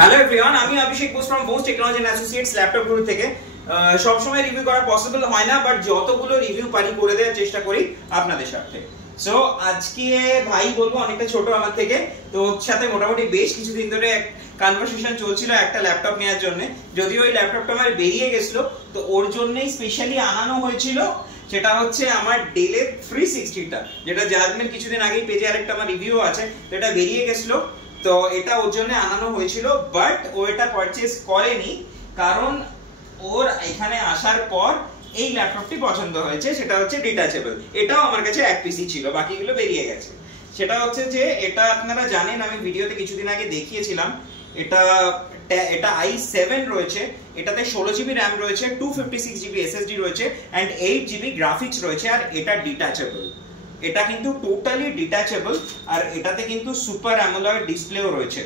Hello everyone, আমি Abhishek Bose from Bose technology and associates laptop Guru থেকে। সব সময় রিভিউ করা পসিবল হয় না, বাট যতগুলো রিভিউ পারি করে দেওয়ার চেষ্টা করি আপনাদের সাথে। সো আজকে ভাই বলবো অনেকটা ছোট আমার থেকে, তো ওর সাথে মোটামুটি বেশ কিছুদিন ধরে কনভারসেশন চলছিল একটা ল্যাপটপ নেওয়ার জন্য। যদিও ওই ল্যাপটপটা আমার বেরিয়ে গেছিল, তো ওর জন্যই স্পেশালি আনানো হয়েছিল। সেটা হচ্ছে আমার ডেলের 360টা, যেটা জাজমেন্ট কিছুদিন আগেই পেজে আরেকটা আমার রিভিউ আছে, যেটা বেরিয়ে গেছিল। তো এটা ওর জন্য আনানো হয়েছিল, বাট ও এটা পারচেজ করেনি, কারণ ওর এখানে আসার পর এই ল্যাপটপটি পছন্দ হয়েছে। সেটা হচ্ছে ডিটাচেবল। এটাও আমার কাছে এক পিসই ছিল, বাকিগুলো বেরিয়ে গেছে। সেটা হচ্ছে যে এটা আপনারা জানেন, আমি ভিডিওতে কিছুদিন আগে দেখিয়েছিলাম। এটা i7 রয়েছে, এটাতে 16GB RAM রয়েছে, 256GB SSD রয়েছে এন্ড 8GB গ্রাফিক্স রয়েছে, আর এটা ডিটাচেবল। এটা কিন্তু টোটালি ডিটাচেবল, আর এটাতে কিন্তু সুপার অ্যামোলয়েড ডিসপ্লেও রয়েছে।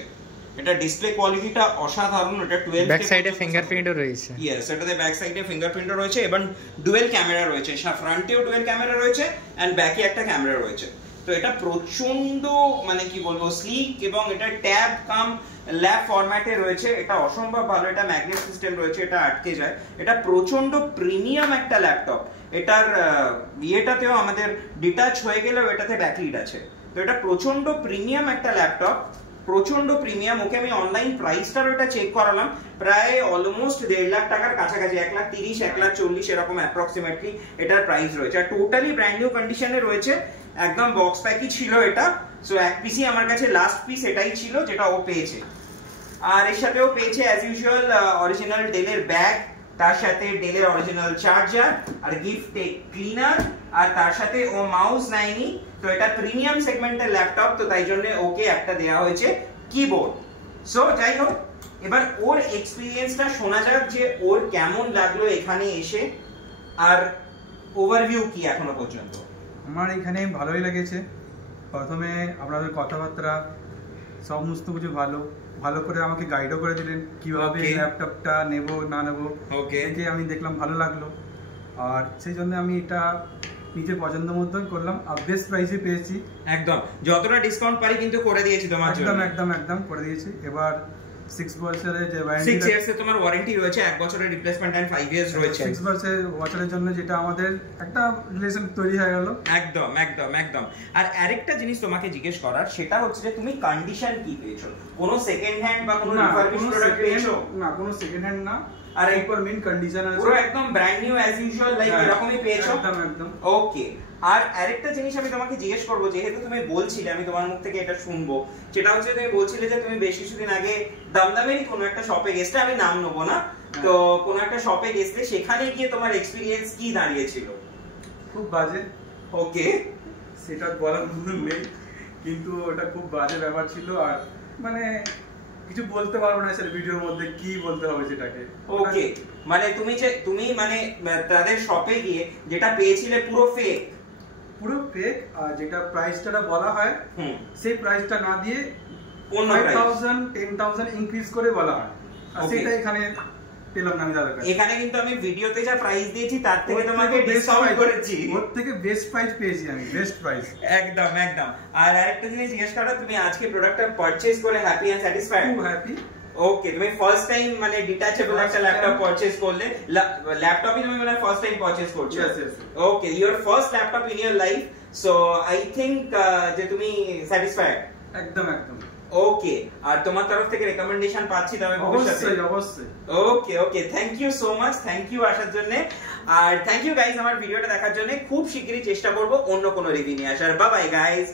এটা ডিসপ্লে কোয়ালিটিটা অসাধারণ। এটা 12 ব্যাক সাইডে ফিঙ্গারপ্রিন্টও রয়েছে। ইয়েস, এটাতে ব্যাক সাইডে ফিঙ্গারপ্রিন্টও রয়েছে এবং ডুয়েল ক্যামেরা রয়েছে। ফ্রন্টেও ডুয়েল ক্যামেরা রয়েছে এন্ড ব্যাকে একটা ক্যামেরা রয়েছে। তো এটা প্রচন্ড মানে কি বলবো স্লিক, এবং এটা ট্যাব কাম ল্যাপ ফরম্যাটে রয়েছে। এটা অসম্ভব ভালো। এটা ম্যাগনেট সিস্টেম রয়েছে, এটা আটকে যায়। এটা প্রচন্ড প্রিমিয়াম একটা ল্যাপটপ। এটার ইয়েটাতেও আমাদের ডিটাচ হয়ে গেলেও এটাতে ব্যাকলিট আছে। তো এটা প্রচন্ড প্রিমিয়াম একটা ল্যাপটপ, প্রচন্ড প্রিমিয়াম। ওকে আমি অনলাইন প্রাইসটার ওটা চেক করালাম, প্রায় অলমোস্ট 1.5 লাখ টাকার কাছাকাছি, 1,30,000 1,40,000 এরকম অ্যাপ্রক্সিমেটলি এটার প্রাইস রয়েছে। আর টোটালি ব্র্যান্ড নিউ কন্ডিশনে রয়েছে, একদম বক্স প্যাকই ছিল এটা। সো এক পিসই আমার কাছে লাস্ট পিস এটাই ছিল যেটা ও পেয়েছে। আর এর সাথেও পেয়েছে অ্যাজ ইউজুয়াল অরিজিনাল ডেলের ব্যাগ, তার সাথে ডেলের অরিজিনাল চার্জার আর গিফট ক্লিনার, আর তার সাথে ও মাউস নেয়নি। তো এটা প্রিমিয়াম সেগমেন্টের ল্যাপটপ, তো তাই জন্য ওকে একটা দেওয়া হয়েছে কিবোর্ড। সো যাই হোক, এবার ওর এক্সপিরিয়েন্সটা শোনা যাক যে ওর কেমন লাগলো এখানে এসে, আর ওভারভিউ কি এখনো পর্যন্ত। আমার এখানে ভালোই লেগেছে। প্রথমে আপনাদের কথাবার্তা সমস্ত কিছু ভালো করে আমাকে গাইডও করে দিলেন কিভাবে ল্যাপটপটা নেব না নেব। ওকে, আমি দেখলাম ভালো লাগলো, আর সেই জন্য আমি এটা নিজের পছন্দ মতন করলাম। আর বেস্ট প্রাইসে পেয়েছি। একদম যতটা ডিসকাউন্ট পারি কিন্তু করে দিয়েছি তোমার জন্য। একদম করে দিয়েছি। এবার 6 বছরের যে ওয়ারেন্টি, 6 ইয়ার্স এর তোমার ওয়ারেন্টি রয়েছে, 1 বছরের রিপ্লেসমেন্ট এন্ড 5 ইয়ার্স রয়েছে। 6 বছরের জন্য যেটা আমাদের একটা রিলেশন তৈরি হয়ে গেল। একদম। আর আরেকটা জিনিস তোমাকে জিজ্ঞেস করার, সেটা হচ্ছে যে তুমি কন্ডিশন কি পেয়েছো? কোনো সেকেন্ড হ্যান্ড বা কোনো রিফারবিশড প্রোডাক্ট পেয়েছো? না, কোনো সেকেন্ড হ্যান্ড না, আর একবার মিন কন্ডিশন আছে, পুরো একদম brand new as usual like এরকমই পেয়েছো? একদম। ওকে। আর আরেকটা জিনিস আমি তোমাকে জিজ্ঞেস করব, যেহেতু তুমি বলছিলে, আমি তোমার মুখ থেকে এটা শুনবো, সেটা হচ্ছে তুমি বলছিলে যে তুমি বেশ কিছুদিন আগে দমদমেরই কোনো একটা শপে গেছিলে, আমি নাম নেবো না, তো কোনো একটা শপে গেছিলে, সেখানে গিয়ে তোমার এক্সপেরিয়েন্স কি দাঁড়িয়েছিল? খুব বাজে। ওকে, সেটা বলার মতো নেই, কিন্তু ওটা খুব বাজে ব্যাপার ছিল। আর মানে কিছু বলতে পারবো না স্যার ভিডিওর মধ্যে, কি বলতে হবে সেটাকে। ওকে, মানে তুমি মানে তাদের শপে গিয়ে যেটা পেয়েছিলে পুরো ফেক, আর যেটা প্রাইসটা বলা হয় সেই প্রাইসটা না দিয়ে 5,000 10,000 ইনক্রিজ করে বলা হয়, আর সেটা এখানে পেলাম না আমি দাদার কাছে। এখানে কিন্তু আমি ভিডিওতে যা প্রাইস দিয়েছি তার থেকে তোমাকে ডিসকাউন্ট করেছি, ওর থেকে বেস্ট প্রাইস পেয়েছি আমি, বেস্ট প্রাইস। একদম। আর আরেকটা জিনিস জিজ্ঞেস করা, তুমি আজকে প্রোডাক্টটা পারচেজ করে হ্যাপি এন্ড স্যাটিসফাইড? খুব হ্যাপি। ওকে, তুমি ফার্স্ট টাইম মানে ডিটাচেবল একটা ল্যাপটপ পারচেজ করলে, ল্যাপটপই তুমি মানে ফার্স্ট টাইম পারচেজ করছো? Yes. Okay, your first laptop in your life, so I think যে তুমি স্যাটিসফাইড। একদম। ওকে, আর তোমার তরফ থেকে রেকমেন্ডেশন পাচ্ছি তবে ভবিষ্যতে? অবশ্যই। Okay, thank you so much, thank you আসার জন্য, আর থ্যাংক ইউ গাইস আমার ভিডিওটা দেখার জন্য। খুব শিগগিরই চেষ্টা করব অন্য কোনো রিভিউ নিয়ে আসার। Bye bye guys.